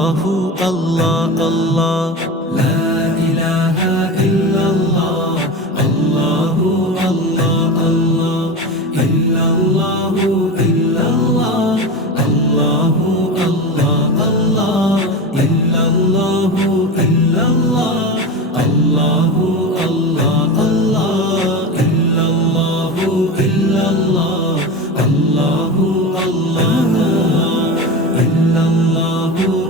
الله الله الله. لا إله إلا الله الله الله الله. إلا الله إلا الله. الله الله الله. إلا الله إلا الله. الله الله الله. إلا الله إلا الله. الله الله إلا الله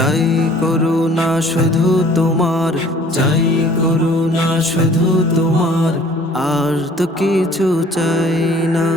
চাই করুণা শুধু তোমার চাই করুণা শুধু তোমার আর তো কিছু চাই না।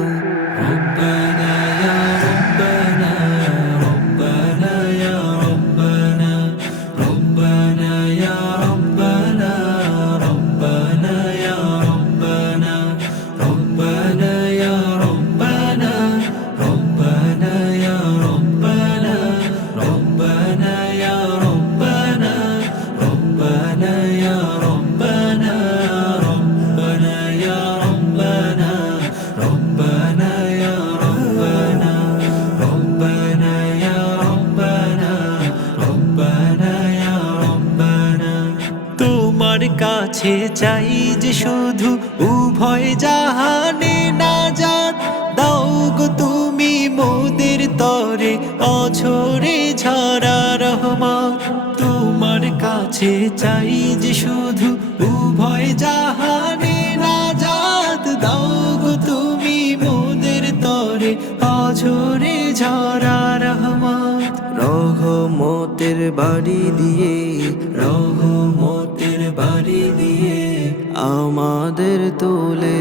তোমার কাছে চাই যে শুধু উভয় জাহানে না যান দাও গো তুমি মোদের তরে, অঝরে কাছে চাই যে শুধু উভয় জাহানে যাত দাও গো তুমি মোদের তরে অঝরে ঝরা রহমত। রহমতের বাড়ি দিয়ে, রহমতের বাড়ি দিয়ে আমাদের তুলে